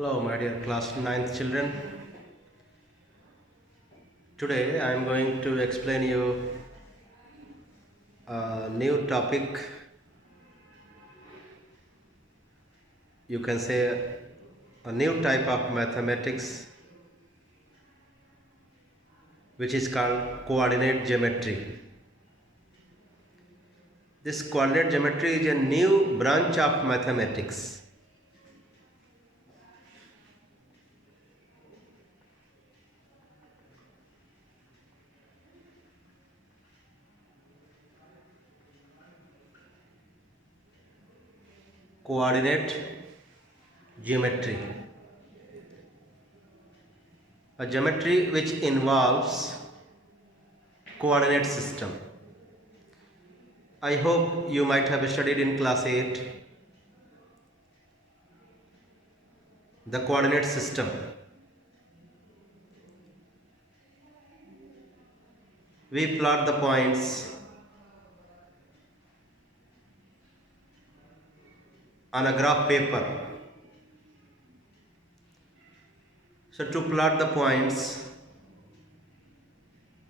Hello, my dear class 9th children. Today I am going to explain you a new topic. You can say a new type of mathematics which is called coordinate geometry. This coordinate geometry is a new branch of mathematics. Coordinate geometry. A geometry which involves coordinate system. I hope you might have studied in class 8 the coordinate system. We plot the points on a graph paper. So to plot the points,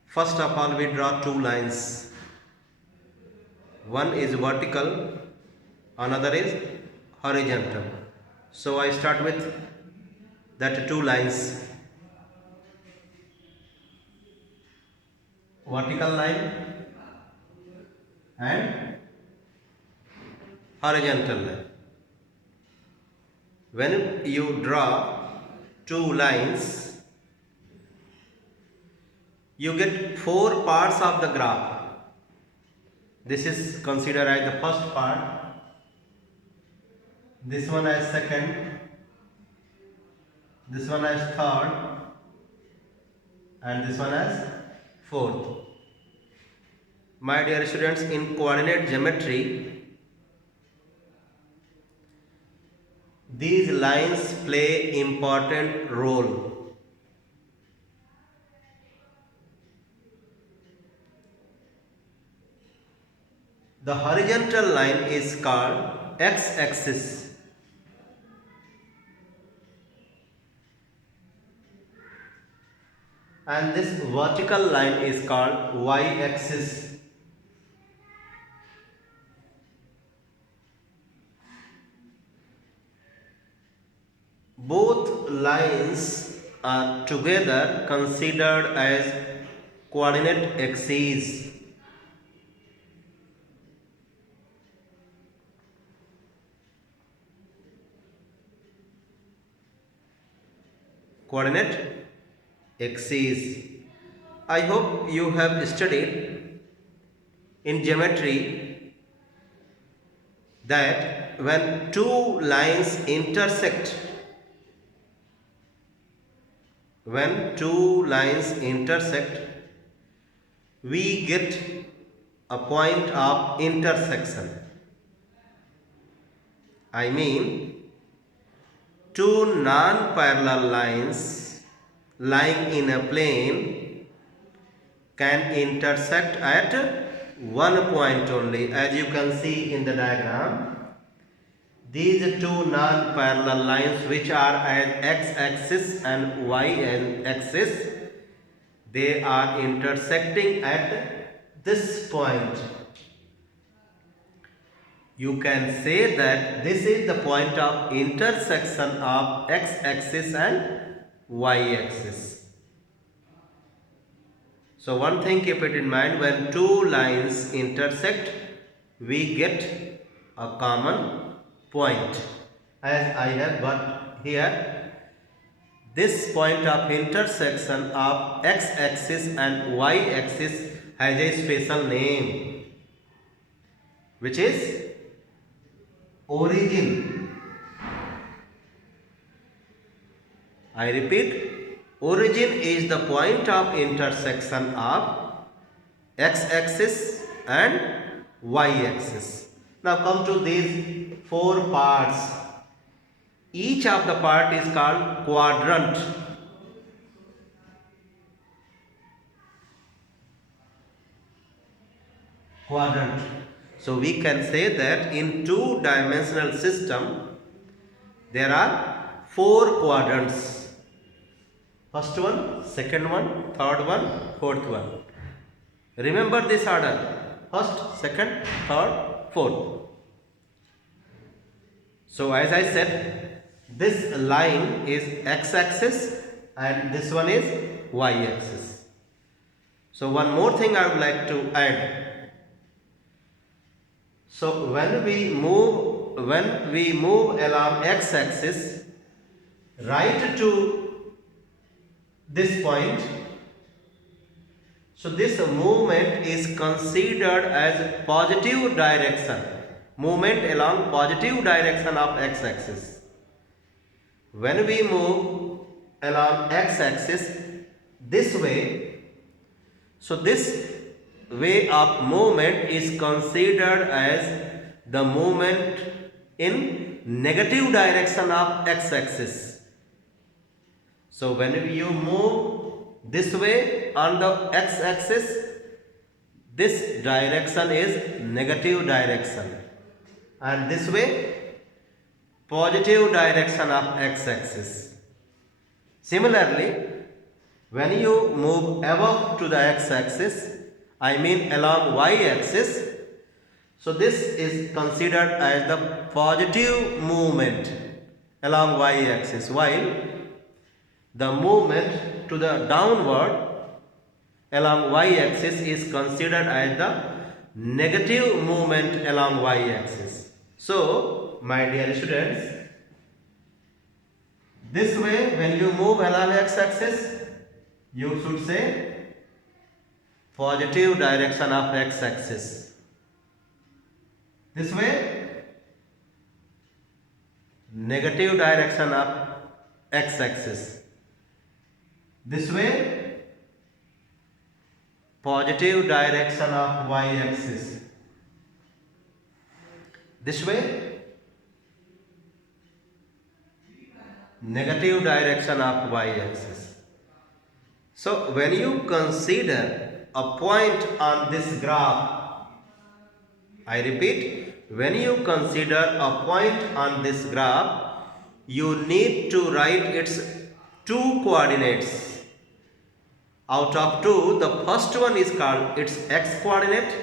first of all we draw two lines. One is vertical, another is horizontal. So I start with that two lines. Vertical line and horizontal line. When you draw two lines, you get four parts of the graph. This is considered as the first part, this one as second, this one as third, and this one as fourth. My dear students, in coordinate geometry, these lines play important role. The horizontal line is called x-axis. And this vertical line is called y-axis. Both lines are together considered as coordinate axes. Coordinate axes. I hope you have studied in geometry that when two lines intersect, we get a point of intersection. I mean, two non-parallel lines lying in a plane can intersect at one point only. As you can see in the diagram, these two non-parallel lines which are at x-axis and y-axis, they are intersecting at this point. You can say that this is the point of intersection of x-axis and y-axis. So one thing, keep it in mind, when two lines intersect, we get a common point. As I have got here, this point of intersection of x-axis and y-axis has a special name, which is origin. I repeat, origin is the point of intersection of x-axis and y-axis. Now come to these four parts. Each of the part is called quadrant. So we can say that in two-dimensional system there are four quadrants. First one, second one, third one, fourth one. Remember this order: first, second, third, fourth. So as I said, this line is x-axis and this one is y-axis. So one more thing I would like to add. So when we move along x-axis right to this point, so this movement is considered as positive direction. Movement along positive direction of x-axis. When we move along x-axis this way, so this way of movement is considered as the movement in negative direction of x-axis. So when you move this way on the x-axis, this direction is negative direction, and this way positive direction of x-axis. Similarly, when you move above to the x-axis, I mean along y-axis, so this is considered as the positive movement along y-axis, while the movement to the downward along y-axis is considered as the negative movement along y-axis. So, my dear students, this way when you move along x-axis, you should say positive direction of x-axis. This way, negative direction of x-axis. This way, positive direction of y-axis. This way, negative direction of y-axis. So when you consider a point on this graph, I repeat, when you consider a point on this graph, you need to write its two coordinates. Out of two, the first one is called its x coordinate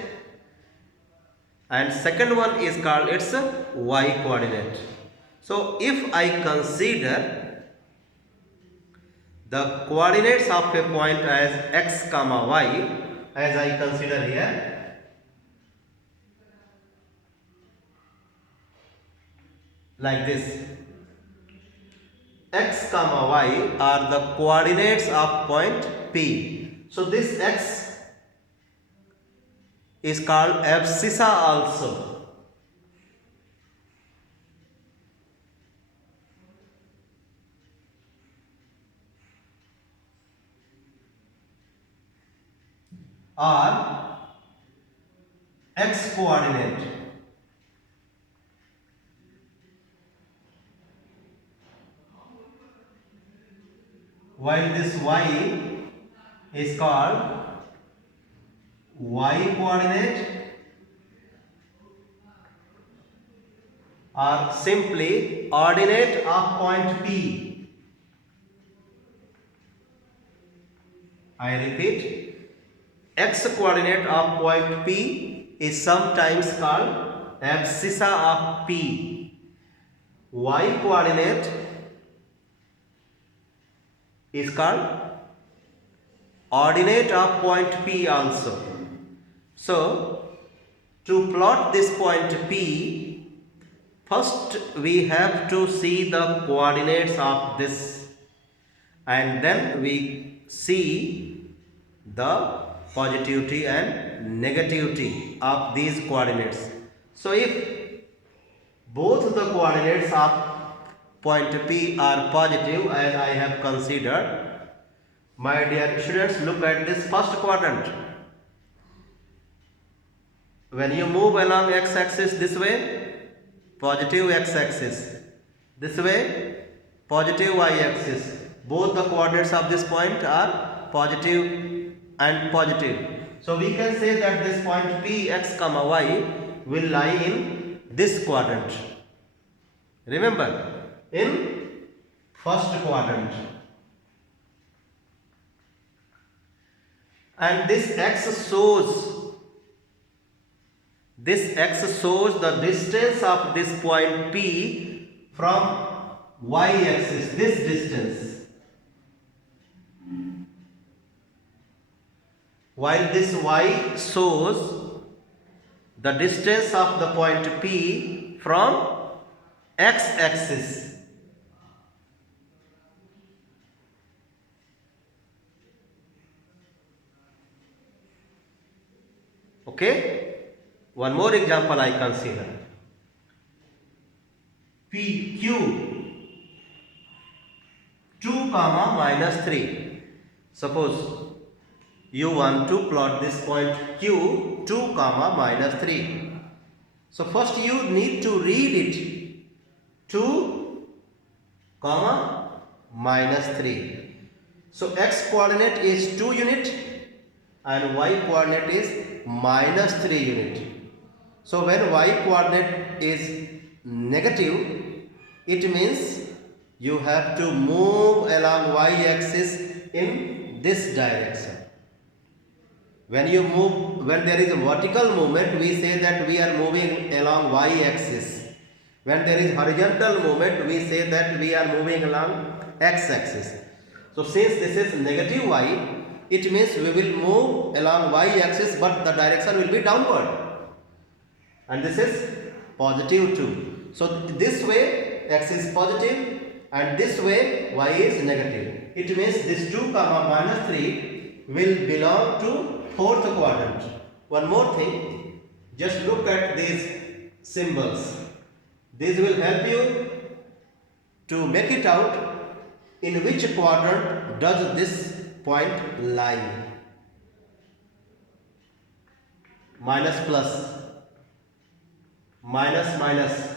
and second one is called its y coordinate. So if I consider the coordinates of a point as x comma y, as I consider here, like this, x comma y are the coordinates of point P. So this x is called abscissa also. Or x coordinate. While this y is called y coordinate or simply ordinate of point P. I repeat, x coordinate of point P is sometimes called abscissa of P. Y coordinate is called ordinate of point P also. So, to plot this point P, first we have to see the coordinates of this and then we see the positivity and negativity of these coordinates. So, if both the coordinates of point P are positive as I have considered, my dear students, look at this first quadrant. When you move along x-axis this way, positive x-axis. This way, positive y-axis. Both the coordinates of this point are positive and positive. So we can say that this point P x comma y will lie in this quadrant. Remember, in first quadrant, and this x shows the distance of this point P from y axis, this distance, while this y shows the distance of the point P from x axis. Okay, one more example I consider. PQ 2 comma minus 3. Suppose you want to plot this point Q 2 comma minus 3. So first you need to read it, 2 comma minus 3. So x coordinate is 2 unit and y coordinate is minus 3 unit. So when y coordinate is negative, it means you have to move along y axis in this direction. When there is a vertical movement, we say that we are moving along y axis. When there is horizontal movement, we say that we are moving along x axis. So since this is negative y, it means we will move along y axis, but the direction will be downward, and this is positive 2. So this way x is positive and this way y is negative. It means this 2 comma minus 3 will belong to fourth quadrant. One more thing, just look at these symbols. These will help you to make it out in which quadrant does this point lie. Minus plus, minus minus,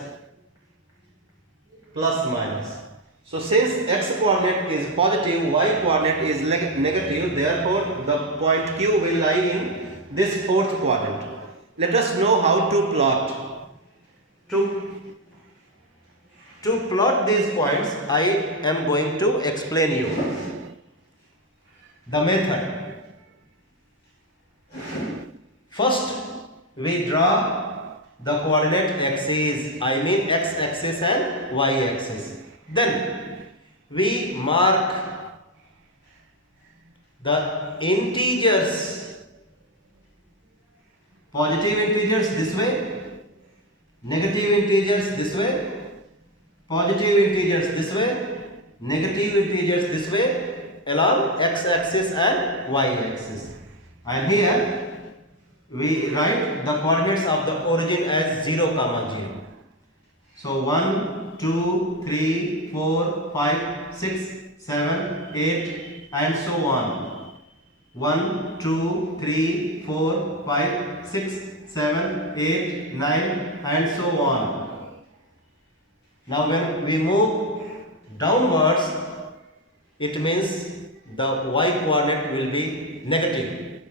plus minus. So since x coordinate is positive, y coordinate is negative, therefore the point Q will lie in this fourth quadrant. Let us know how to plot. To plot these points, I am going to explain you the method. First, we draw the coordinate axes, I mean x axis and y axis. Then we mark the integers, positive integers this way, negative integers this way, positive integers this way, negative integers this way, along x axis and y axis. And here we write the coordinates of the origin as 0 comma 0. So 1, 2, 3, 4, 5, 6, 7, 8 and so on. 1, 2, 3, 4, 5, 6, 7, 8, 9 and so on. Now when we move downwards, it means the y coordinate will be negative.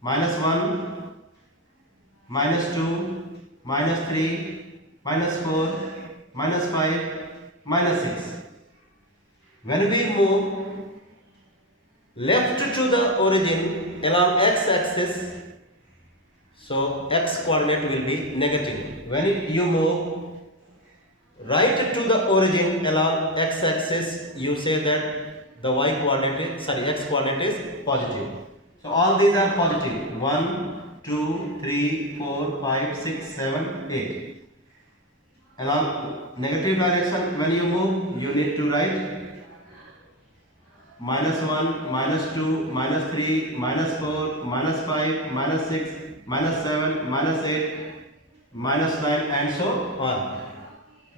Minus 1, minus 2, minus 3, minus 4, minus 5, minus 6. When we move left to the origin along x axis, so x coordinate will be negative. When you move right to the origin along x axis, you say that the x coordinate is positive. So all these are positive. 1, 2, 3, 4, 5, 6, 7, 8. Along negative direction, when you move, you need to write minus 1, minus 2, minus 3, minus 4, minus 5, minus 6, minus 7, minus 8, minus 9 and so on.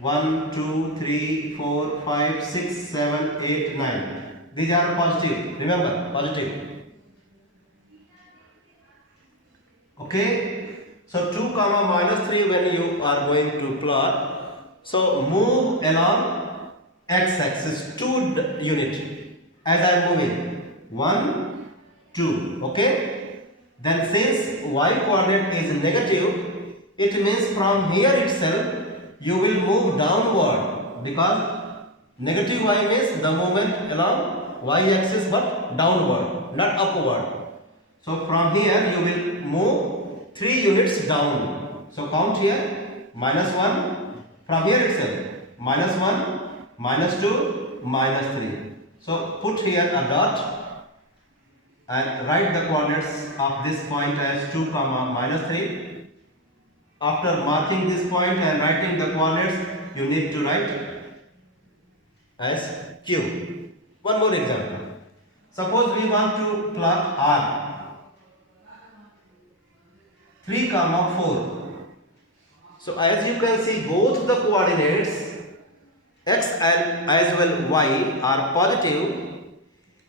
1, 2, 3, 4, 5, 6, 7, 8, 9. These are positive. Remember, positive. Okay. So 2 comma minus 3 when you are going to plot. So move along x axis 2 unit as I am moving. 1, 2. Okay. Then since y coordinate is negative, it means from here itself you will move downward because Negative y means the movement along y axis but downward, not upward. So from here you will move 3 units down. So count here, -1 from here itself, -1, -2, -3. So put here a dot and write the coordinates of this point as 2, -3. After marking this point and writing the coordinates, you need to write as Q. One more example. Suppose we want to plot R 3, 4. So as you can see, both the coordinates x and as well y are positive.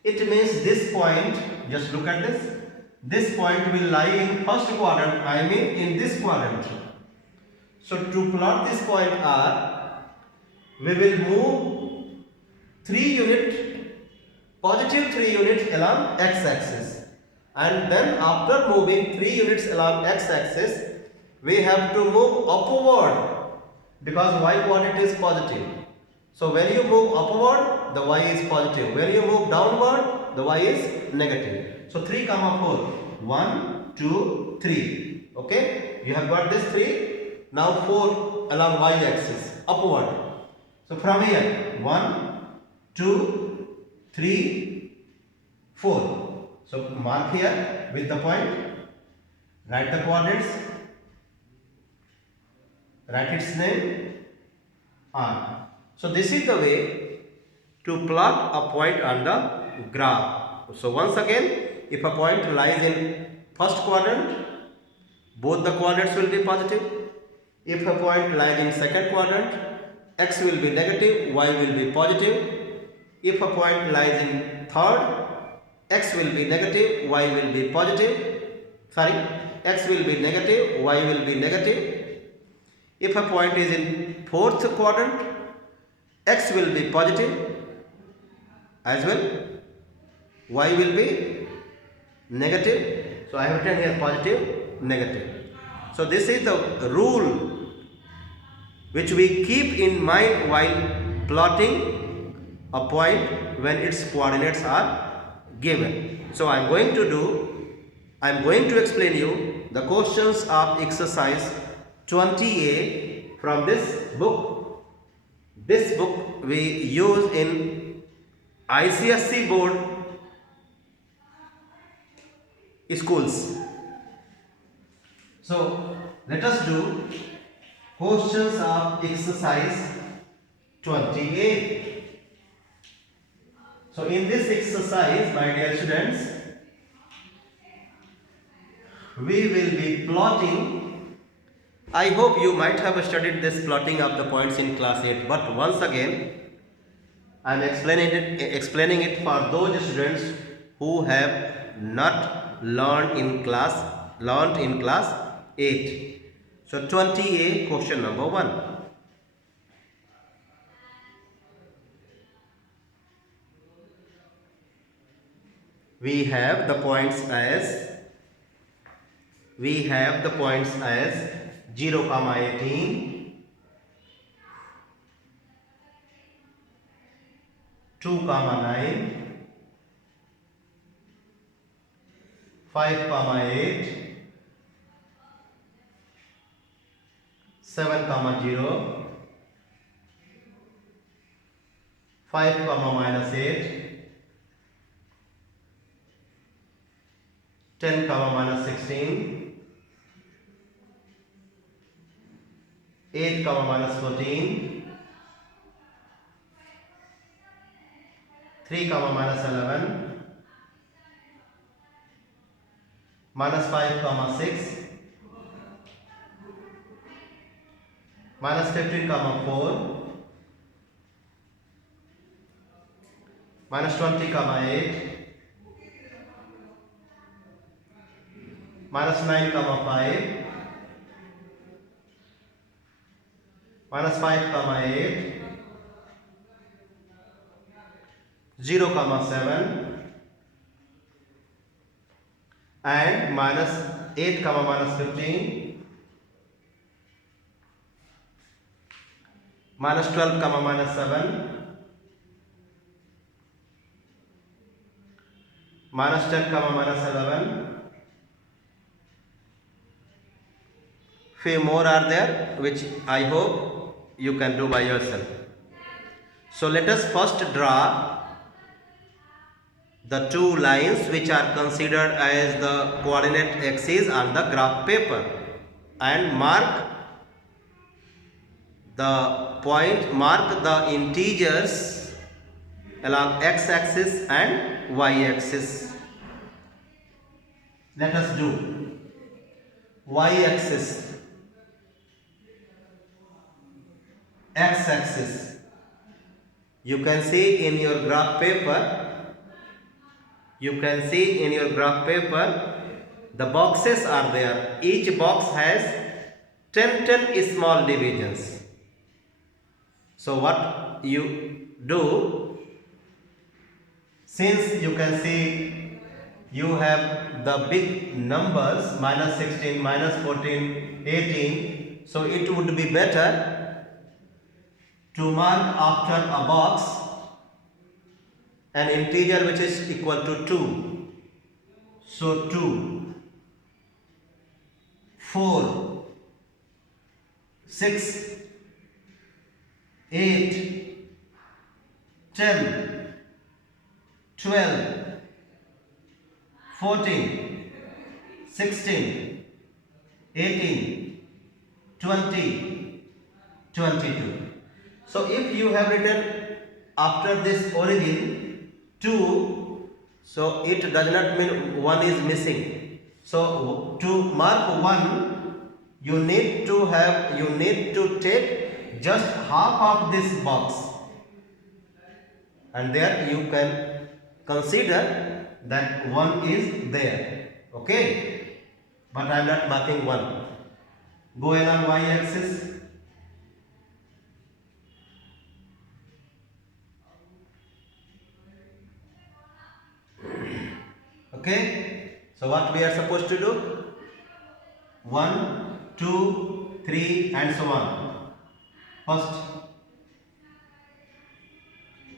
It means this point, just look at this. This point will lie in first quadrant, I mean in this quadrant. So to plot this point R, we will move 3 unit, positive 3 units along x-axis, and then after moving 3 units along x-axis, we have to move upward because y coordinate is positive. So when you move upward, the y is positive. When you move downward, the y is negative. So 3, 4. 1, 2, 3. Okay, you have got this 3. Now 4 along y axis upward. So from here 1, 2, 3, 4. So mark here with the point, write the coordinates, write its name R. So this is the way to plot a point on the graph. So once again, if a point lies in first quadrant, both the coordinates will be positive. If a point lies in second quadrant, x will be negative, y will be positive. If a point lies in third, x will be negative, y will be positive. X will be negative, y will be negative. If a point is in fourth quadrant, x will be positive as well, y will be negative. So I have written here positive, negative. So this is the rule which we keep in mind while plotting a point when its coordinates are given. So I am going to explain you the questions of exercise 20A from this book. This book we use in ICSE board schools. So let us do questions of exercise 20A. So in this exercise, my dear students, we will be plotting. I hope you might have studied this plotting of the points in class 8, but once again I am explaining it for those students who have not learned in class 8. So 20A, question number 1. We have the points as 0, 18, 2, 9, 5, 8, 7, 0, 5, -8, 10, -16, 8, -14, 3, -11, -5, 6, -15, 4, -20, 8, -9, 5, -5, 8, 0, 7, and -8, -15, -12, -7, minus 10 comma minus 11. Few more are there which I hope you can do by yourself. So let us first draw the two lines which are considered as the coordinate axes on the graph paper and mark the integers along x-axis and y-axis. Let us do y-axis, x-axis. You can see in your graph paper, the boxes are there. Each box has 10 small divisions. So what you do, since you can see you have the big numbers minus 16, minus 14, 18, so it would be better to mark after a box an integer which is equal to 2. So 2, 4, 6, 8, 10, 12, 14, 16, 18, 20, 22. So if you have written after this origin 2, so it does not mean 1 is missing. So to mark 1, you need to take just half of this box, and there you can consider that 1 is there. Okay, but I am not marking 1. Go along y-axis. Okay, so what we are supposed to do? 1, 2, 3 and so on. First,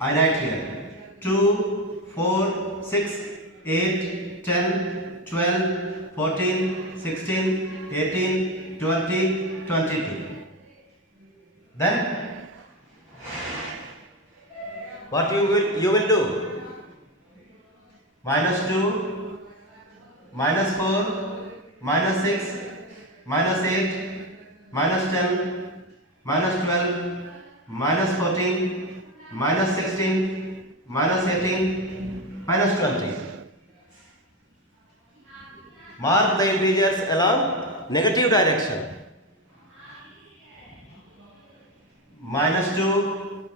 I write here 2, 4, 6, 8, 10, 12, 14, 16, 18, 20, 22. Then what you will do? Minus 2, minus 4, minus 6, minus 8, minus 10, minus 12, minus 14, minus 16, minus 18, minus 20. Mark the integers along negative direction. Minus 2,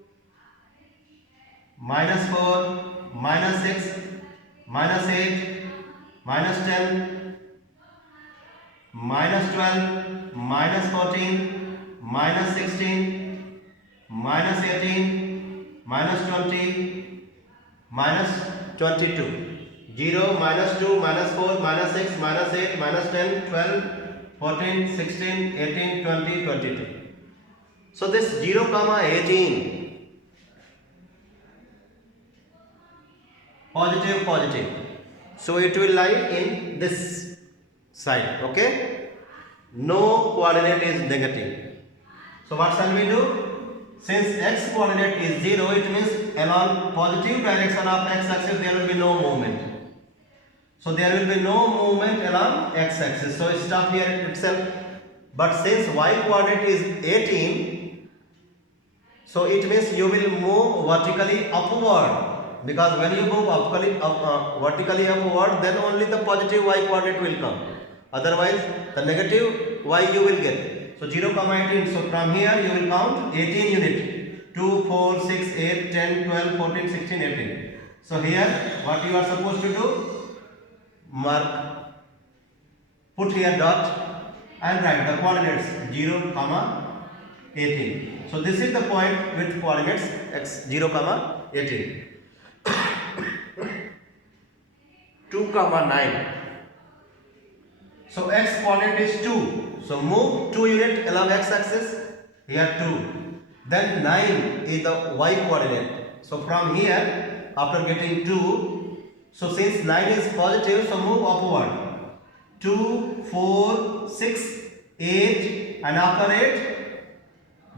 minus 4, minus 6, minus 8, minus 10, minus 12, minus 14, minus 16, minus 18, minus 20, minus 22. 0, minus 2, minus 4, minus 6, minus 8, minus 10, 12, 14, 16, 18, 20, 22. So this 0, 18, positive, so it will lie in this side. Okay, no coordinate is negative. So what shall we do? Since x coordinate is 0, it means along positive direction of x-axis there will be no movement. So there will be no movement along x-axis. So stop here itself. But since y coordinate is 18, so it means you will move vertically upward. Because when you move vertically upward, then only the positive y coordinate will come. Otherwise, the negative y you will get. So 0, 18. So from here you will count 18 unit. 2, 4, 6, 8, 10, 12, 14, 16, 18. So here what you are supposed to do? Mark, put here dot and write the coordinates 0, 18. So this is the point with coordinates x 0, 18. 2, 9. So x coordinate is 2. So move 2 unit along x-axis. Here 2. Then 9 is the y coordinate. So from here, after getting 2, So since 9 is positive, so move upward. 2, 4, 6, 8, and after 8,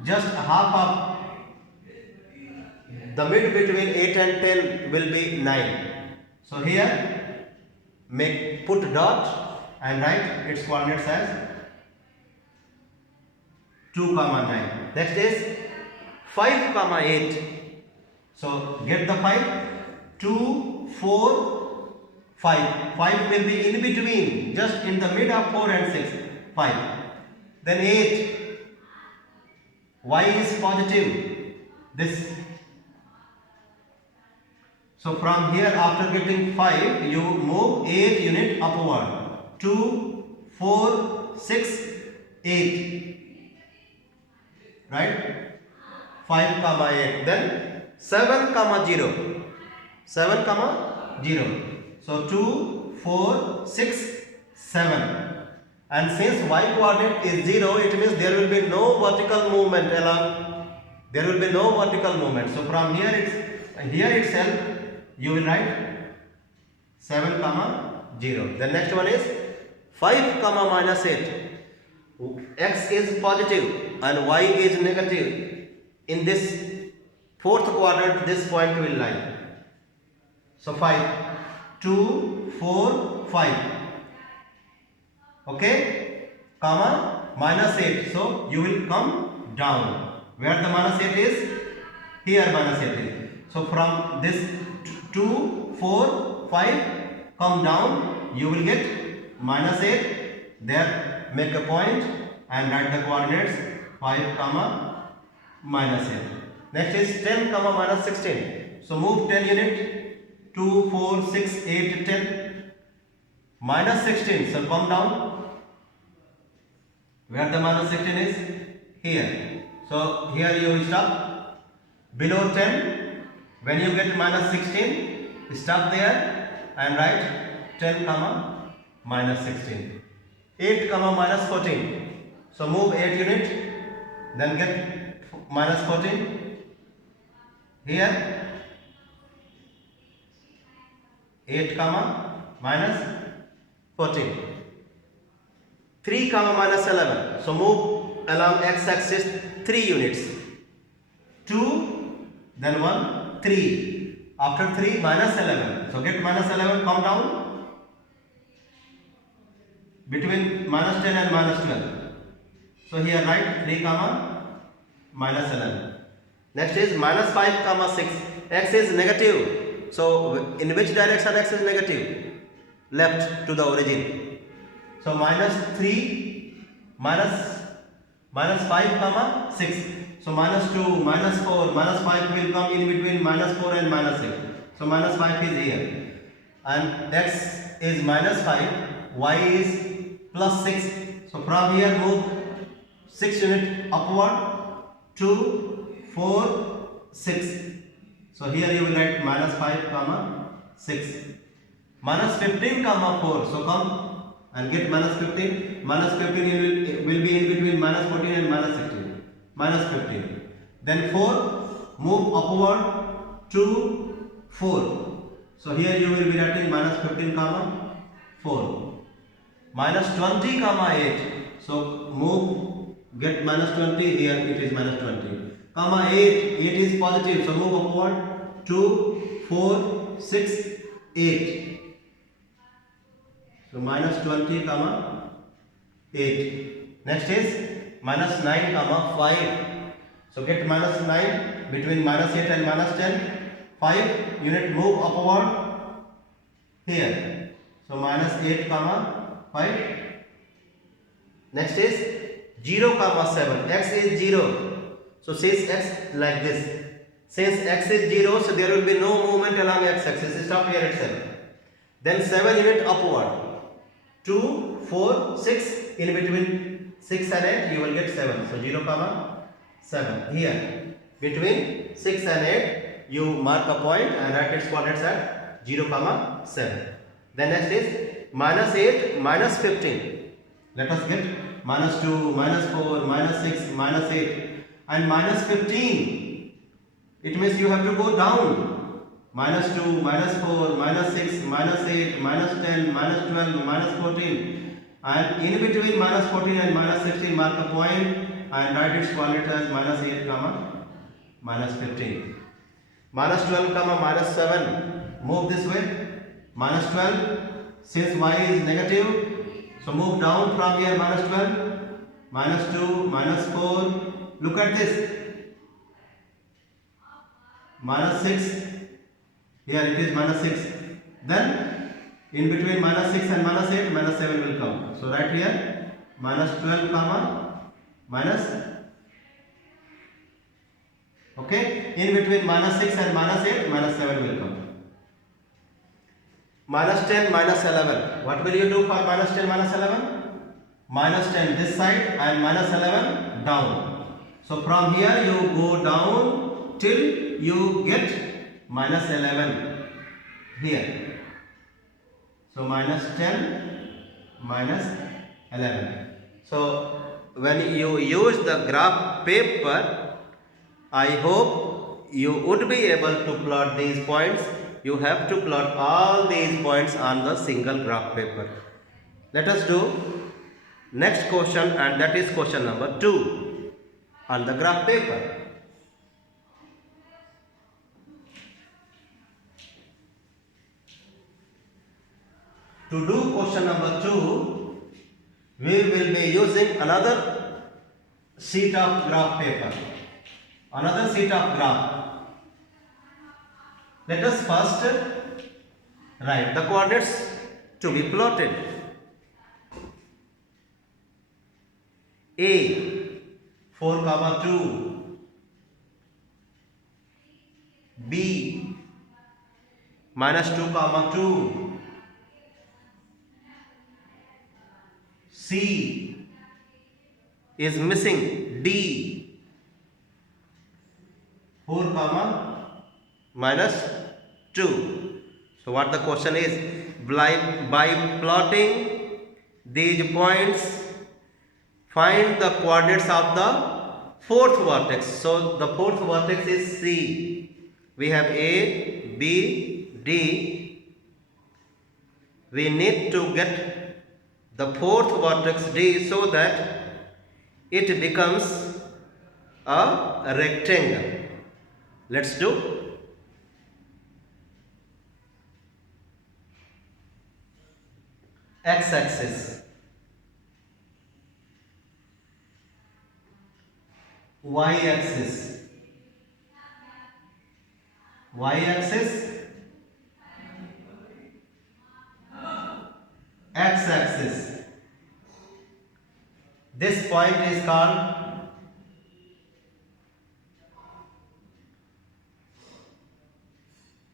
just half of the mid between 8 and 10 will be 9. So here put dot and write its coordinates as 2, 9. Next is 5, 8. So get the 5. 2, 4, 5. 5 will be in between, just in the mid of 4 and 6. 5. Then 8. Y is positive. This. So from here, after getting 5, you move 8 unit upward. 2, 4, 6, 8. Right? 5, 8. Then 7, 0. 7, 0. So 2, 4, 6, 7. And since y coordinate is 0, it means there will be no vertical movement along. There will be no vertical movement. So from here itself you will write 7, 0. The next one is 5, -8. X is positive and y is negative. In this fourth quadrant, this point will lie. So 5, 2, 4, 5. Okay, -8. So you will come down. Where the -8 is? Here -8 is. So from this 2, 4, 5, come down. You will get -8. There make a point and write the coordinates 5, -8. Next is 10, -16. So move 10 unit. 2, 4, 6, 8, 10. -16. So come down. Where the -16 is? Here. So here you will stop. Below 10, when you get -16, stop there and write 10, -16. 8, -14. So move 8 unit, then get -14. Here 8, -14. 3, -11. So move along x-axis 3 units. 2, then 1, 3. After 3, -11. So get -11, come down between -10 and -12. So here write 3, -11. Next is -5, 6. X is negative. So in which direction x is negative? Left to the origin. So -3, -5, 6. So -2, -4, -5 will come in between -4 and -6. So -5 is here. And x is -5, y is +6. So from here move 6 unit upward. 2, 4, 6. So here you will write -5, 6. -15, 4. So come and get -15. -15 will be in between -14 and -16. -15. Then 4, move upward. 2, 4. So here you will be writing -15, 4. -20, 8. So move, get -20. Here it is -20. 8. 8 is positive. So move upward. 2, 4, 6, 8. So -20, 8. Next is -9, 5. So get -9 between -8 and -10. 5 unit move upward here. So -8, 5. Next is 0, 7. X is 0. So since x like this. Since x is 0, so there will be no movement along x-axis. Stop here itself. Then 7 unit upward. 2, 4, 6. In between 6 and 8, you will get 7. So 0, 7. Here between 6 and 8, you mark a point and write its coordinates at 0, 7. Then next is -8, -15. Let us get -2, -4, -6, -8 and -15. It means you have to go down. -2, -4, -6, -8, -10, -12, -14, and in between -14 and -16 mark a point and write its coordinates as -8 comma -15. -12 comma -7, move this way. -12, since y is negative, so move down from here. -12, -2, -4, look at this, -6, here it is -6, then in between -6 and -8, -7 will come. So right here -12 comma minus, okay, in between -6 and -8, -7 will come. -10, -11, what will you do for -10, -11? -10 this side and -11 down. So from here you go down till you get -11 here. So -10, -11. So when you use the graph paper, I hope you would be able to plot these points. You have to plot all these points on the single graph paper. Let us do next question, and that is question number 2 on the graph paper. To do question number 2, we will be using another sheet of graph paper, another sheet of graph. Let us first write the coordinates to be plotted. A 4, 2, B -2, 2, C is missing, D 4, -2. So what the question is, by plotting these points, find the coordinates of the fourth vertex. So the fourth vertex is C. We have A, B, D. We need to get the fourth vertex D so that it becomes a rectangle. Let's do. X-axis, Y-axis, Y-axis, X-axis. This point is called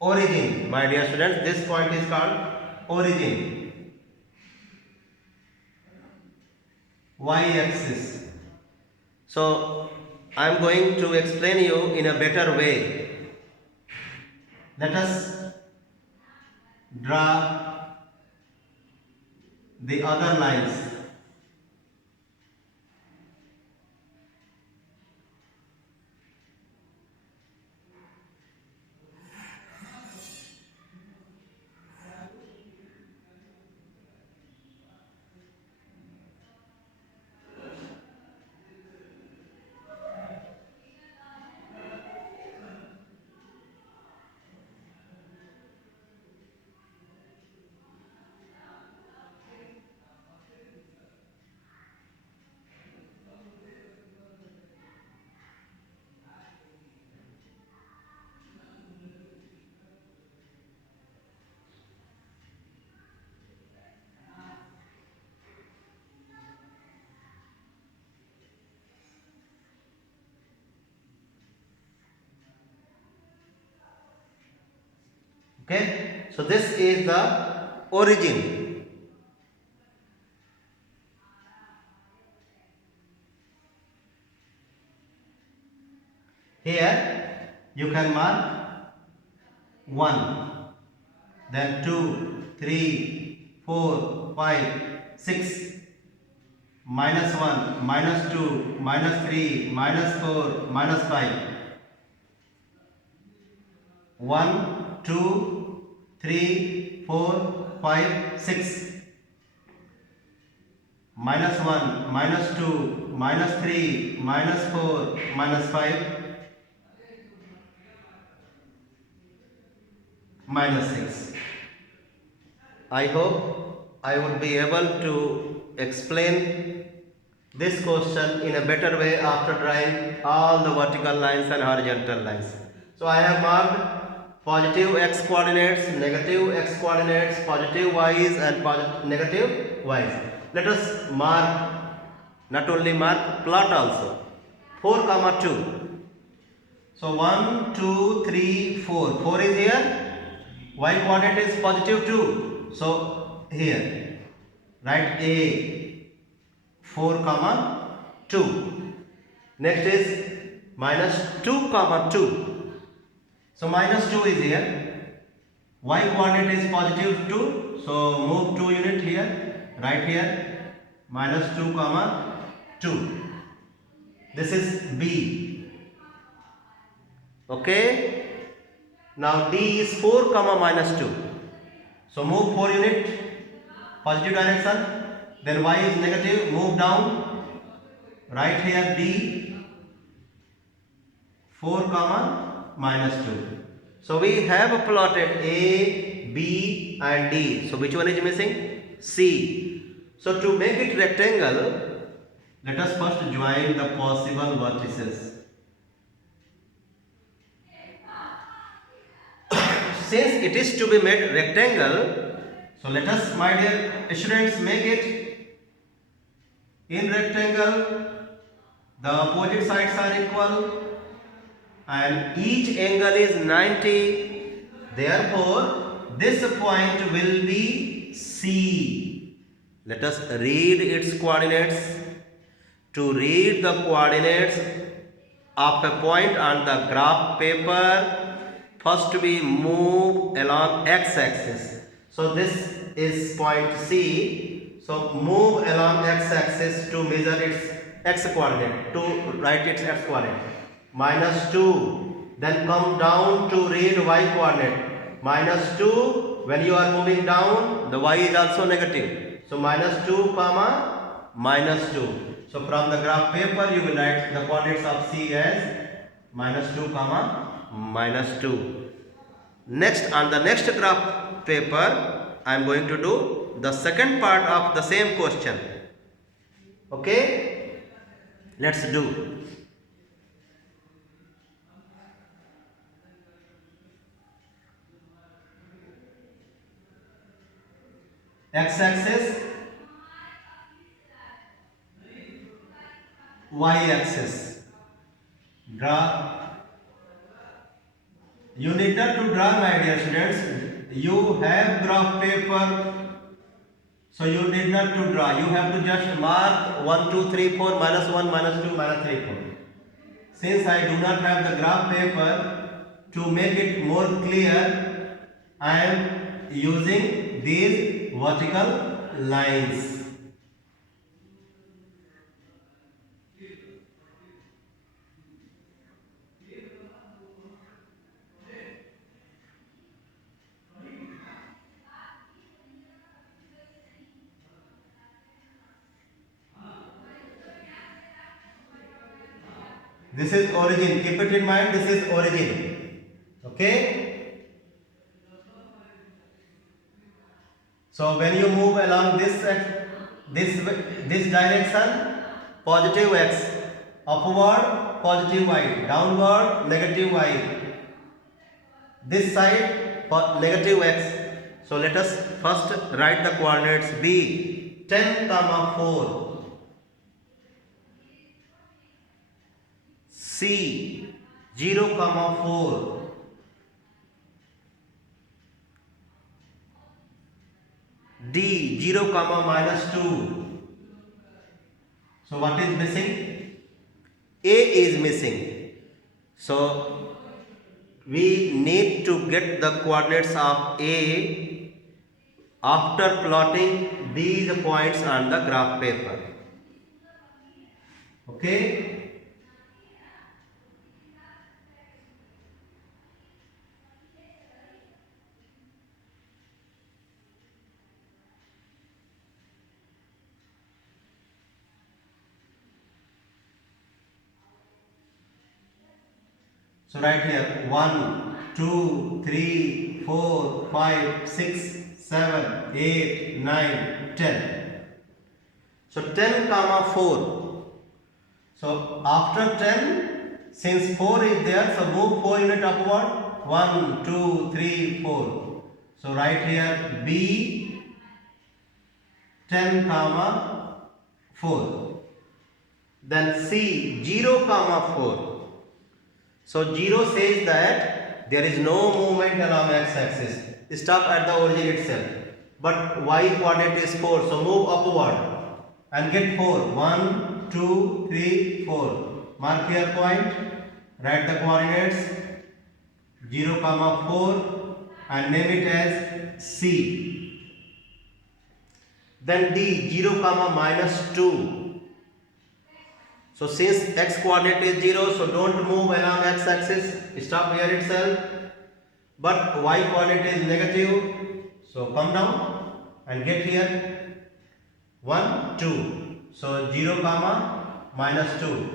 origin. My dear students, this point is called origin. Y-axis. So I am going to explain you in a better way. Let us draw the other lines. Okay, so this is the origin. Here you can mark 1, then 2, 3, 4, 5, 6, -1, -2, -3, -4, -5, 1, 2, 3, 4, 5, 6. -1, -2, -3, -4, -5, -6. I hope I would be able to explain this question in a better way after drawing all the vertical lines and horizontal lines. So I have marked positive x coordinates, negative x coordinates, positive y's and negative y's. Let us mark, not only mark, plot also. 4, 2. So 1, 2, 3, 4. 4 is here. Y coordinate is positive 2. So here, write A 4, 2. Next is -2, 2. So -2 is here. Y coordinate is positive 2. So move 2 unit here. Right here. -2, 2. This is B. Okay. Now D is 4, -2. So move 4 unit. Positive direction. Then Y is negative. Move down. Right here D 4, -2. So we have plotted A, B and D. So which one is missing? C. So to make it rectangle, let us first join the possible vertices. Since it is to be made rectangle, so let us, my dear students, make it in rectangle. The opposite sides are equal and each angle is 90. Therefore, this point will be C. Let us read its coordinates. To read the coordinates of a point on the graph paper, first we move along x-axis. So this is point C. So move along x-axis to measure its x-coordinate, to write its x-coordinate. -2. Then come down to read y-coordinate. -2. When you are moving down, the y is also negative. So -2, -2. So from the graph paper, you will write the coordinates of C as -2, -2. Next, on the next graph paper, I am going to do the second part of the same question. Okay? Let's do. X-axis, y-axis. Draw. You need not to draw, my dear students. You have graph paper, so you need not to draw. You have to just mark 1, 2, 3, 4, -1, -2, -3, 4. Since I do not have the graph paper, to make it more clear, I am using these vertical lines. This is origin. Keep it in mind. This is origin. Okay. So when you move along this direction, positive x, upward positive y, downward negative y. This side negative x. So let us first write the coordinates B 10, 4. C 0, 4. D 0, -2. So what is missing? A is missing. So we need to get the coordinates of A after plotting these points on the graph paper. Okay. So write here 1, 2, 3, 4, 5, 6, 7, 8, 9, 10. So 10 comma 4. So after 10, since 4 is there, so move 4 unit upward. 1, 2, 3, 4. So write here B 10 comma 4. Then C 0 comma 4. So 0 says that there is no movement along x-axis. Stop at the origin itself. But y coordinate is 4. So move upward and get 4. 1, 2, 3, 4. Mark here point. Write the coordinates 0 comma 4 and name it as C. Then D 0 comma minus 2. So since x coordinate is 0, so don't move along x axis, stop here itself. But y coordinate is negative, so come down and get here 1, 2. So 0 comma minus 2.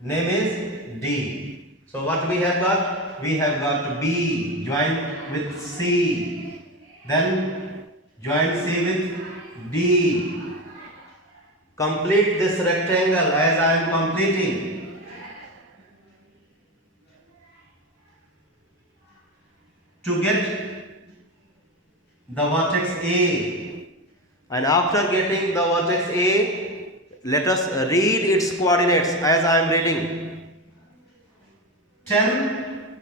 Name is D. So what we have got? We have got B joined with C. Then join C with D. Complete this rectangle as I am completing. To get the vertex A, and after getting the vertex A, let us read its coordinates as I am reading. 10,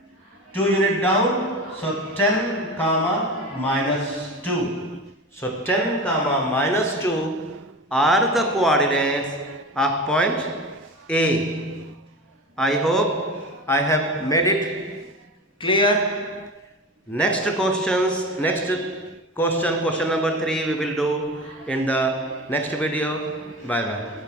2 unit down, so 10 comma minus 2. So 10 comma minus 2 are the coordinates of point A. I hope I have made it clear. Next question number 3 we will do in the next video. Bye bye.